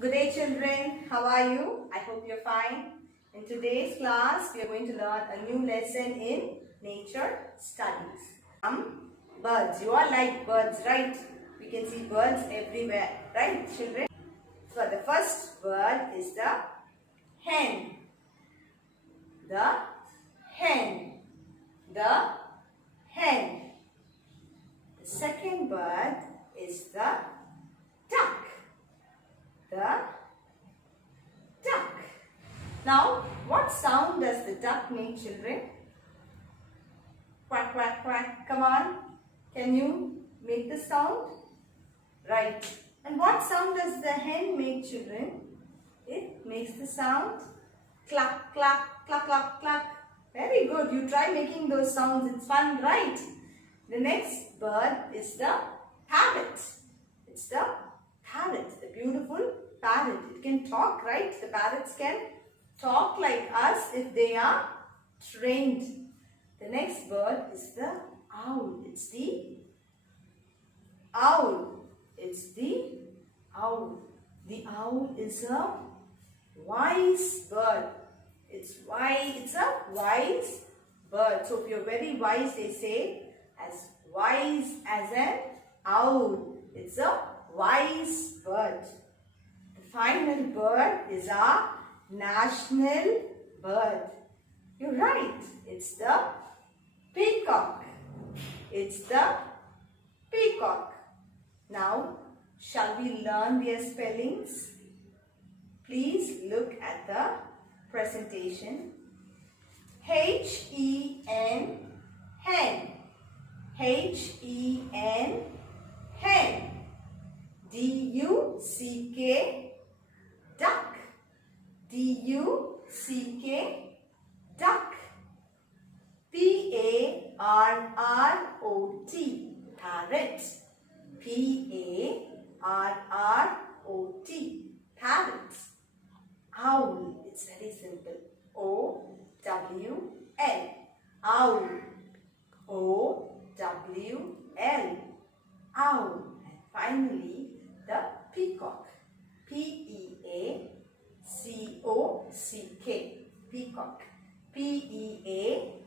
Good day children, how are you? I hope you're fine. In today's class, we are going to learn a new lesson in nature studies. Birds, you all like birds, right? We can see birds everywhere, right children? So the first bird is the hen. The hen. The hen. The second bird is the duck. The duck. Now, what sound does the duck make, children? Quack, quack, quack. Come on. Can you make the sound? Right. And what sound does the hen make, children? It makes the sound cluck, cluck, cluck, cluck, cluck. Very good. You try making those sounds. It's fun, right? The next bird is the parrot. It's the parrot, the beautiful parrot. It can talk, right? The parrots can talk like us if they are trained. The next bird is the owl. It's the owl. It's the owl. The owl is a wise bird. It's a wise bird. So if you're very wise, they say, as wise as an owl. It's a wise bird. The final bird is our national bird. You're right. It's the peacock. It's the peacock. Now, shall we learn their spellings? Please look at the presentation. H-E-N, hen. H-E-N, hen. D-U-C-K, duck. D-U-C-K, duck. P-A-R-R-O-T, parrot. P-A-R-R-O-T, parrot. Owl, it's very simple. O-W-L, owl. O-W-L, owl. And finally, the peacock. P-E-A-C-O-C-K, peacock. P-E-A-C-O-C-K.